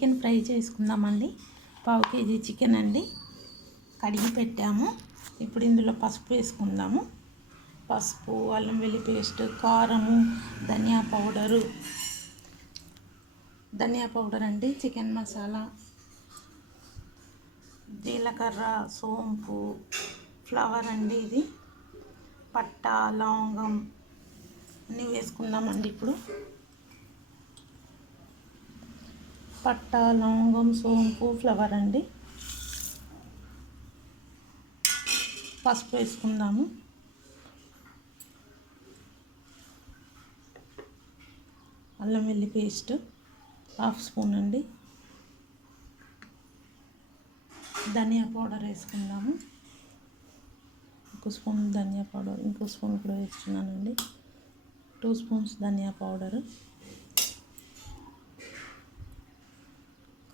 Chicken fry చేసుకుందామండి. పావు KG chicken అండి, కడిగి పెట్టాము. ఇప్పుడు ఇందులో పసుపు వేసుకుందాము. పసుపు, అల్లం వెల్లుల్లి పేస్ట్, కారము, ధనియా పౌడర్ అండి, చికెన్ మసాలా, జీలకర్ర, సోంపు, ఫ్లవర్ అండి, ఇది పట్ట, లవంగం అన్నీ వేసుకుందామండి. ఇప్పుడు పట్ట, లవంగం, సోంపు, ఫ్లవర్ అండి. పసుపు వేసుకుందాము. అల్లం వెల్లుల్లి పేస్ట్ 1/2 స్పూన్ అండి. ధనియా పౌడర్ వేసుకుందాము. 1 స్పూన్ ధనియా పౌడర్, ఇంకో స్పూన్ కూడా వేస్తున్నానండి. 2 స్పూన్స్ ధనియా పౌడర్.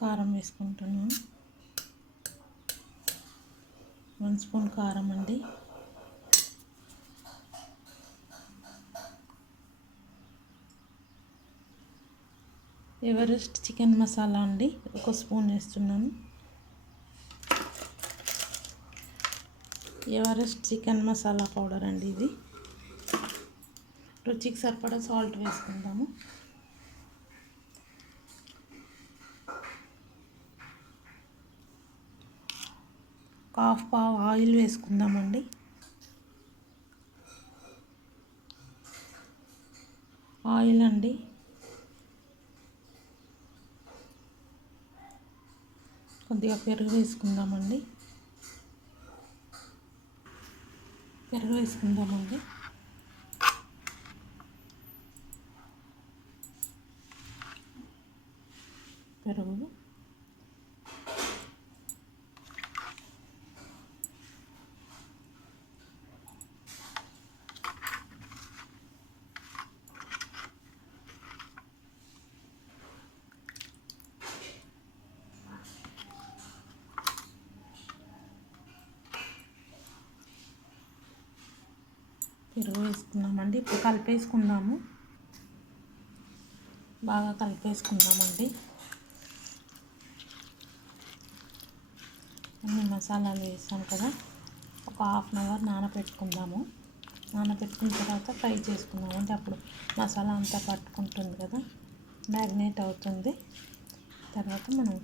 కారం వేసుకుంటున్నాను. 1 స్పూన్ కారం అండి. ఎవరెస్ట్ చికెన్ మసాలా అండి, 1 స్పూన్ వేస్తున్నాను. ఎవరెస్ట్ చికెన్ మసాలా పౌడర్ అండి, ఇది. రుచికి సరిపడా సాల్ట్ వేసుకుందాము. పావు ఆయిల్ వేసుకుందామండి. ఆయిల్ అండి, కొద్దిగా పెరుగు వేసుకుందామండి. పెరుగు వేసుకున్నామండి. ఇప్పుడు కలిపేసుకుందాము. బాగా కలిపేసుకుందామండి. అన్ని మసాలాలు వేసాం కదా, ఒక 1/2 అవర్ నానబెట్టుకుందాము. నానబెట్టుకున్న తర్వాత ఫ్రై చేసుకుందాము. అంటే అప్పుడు మసాలా అంతా పట్టుకుంటుంది కదా, మ్యారినేట్ అవుతుంది. తర్వాత మనం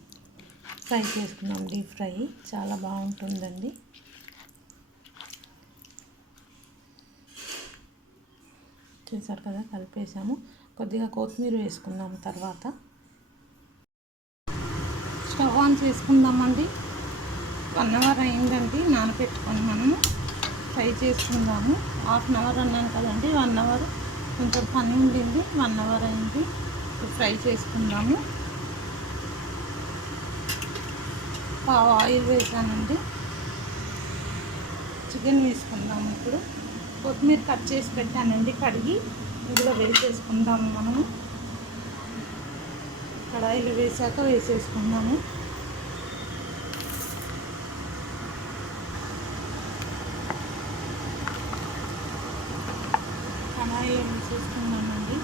ఫ్రై చేసుకుందాం. డీప్ ఫ్రై చాలా బాగుంటుందండి. చూసారు కదా, కలిపేసాము. కొద్దిగా కొత్తిమీర వేసుకుందాము. తర్వాత స్టవ్ ఆన్ చేసుకుందామండి. 1 అవర్ అయిందండి నానబెట్టుకొని మనము ఫ్రై చేసుకుందాము. 1/2 అవర్ అన్నాను కదండి, 1 అవర్ కొంచెం పని ఉండింది. 1 అవర్ అయింది. ఫ్రై చేసుకుందాము. పావు ఆయిల్ వేసానండి. చికెన్ వేసుకుందాము. ఇప్పుడు కొత్తిమీర కట్ చేసి పెట్టానండి, కడిగి ఇందులో వేసేసుకుందాము. మనము కడాయిలో వేసాక వేసేసుకుందాము. కడాయిలో వేసేసుకుందామండి.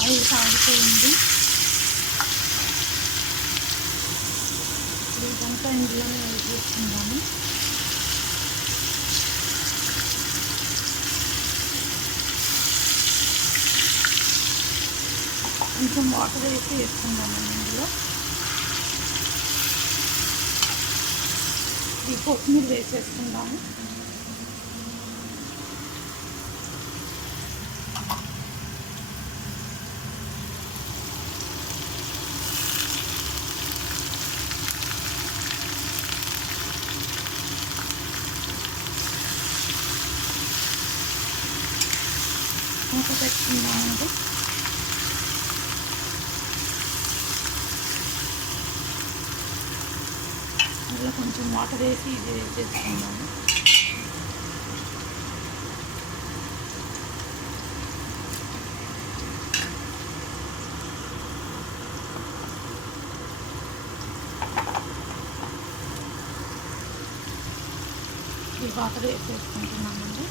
ఆయిల్ కాగిపోయింది. ఇదంతా ఇందులోనే వేసేసుకుందాము. కొంచెం వాటర్ వేసి వేసుకుందామండి. ఇందులో ఈ కొత్తిమీర వేసేసుకుందాము. మూత పెట్టుకుందామండి. అందులో కొంచెం వాటర్ వేసి ఇది వేసేసుకుందాము. ఈ వాటర్ వేసేసుకుంటున్నామండి.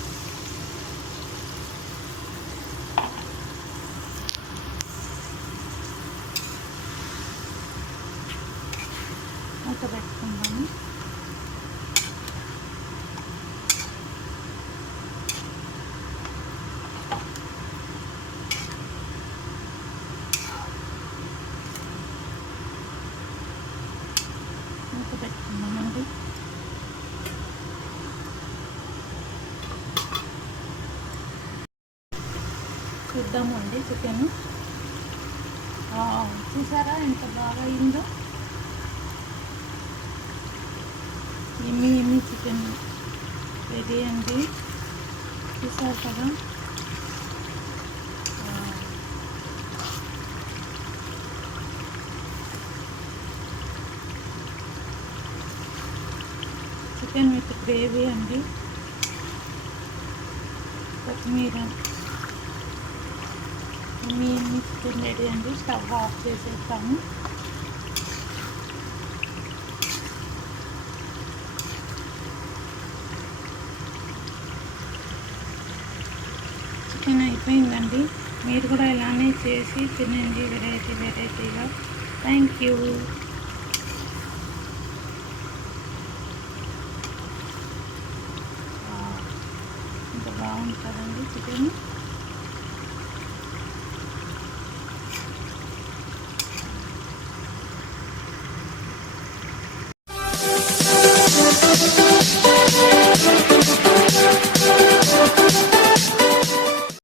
చూద్దామండి చికెన్. చూసారా ఎంత బాగా అయిందో. ఎమ్మి చికెన్ రెడీ అండి. చూసారు కదా. చికెన్ విత్ గ్రేవీ అండి. కొత్తిమీర. ఎమ్మి చికెన్ రెడీ అండి. స్టవ్ ఆఫ్ చేసేస్తాము. చికెన్ అయిపోయిందండి. మీరు కూడా ఇలానే చేసి తినండి వెరైటీగా. Thank you. ఇంకా బాగుంటుందండి చికెన్.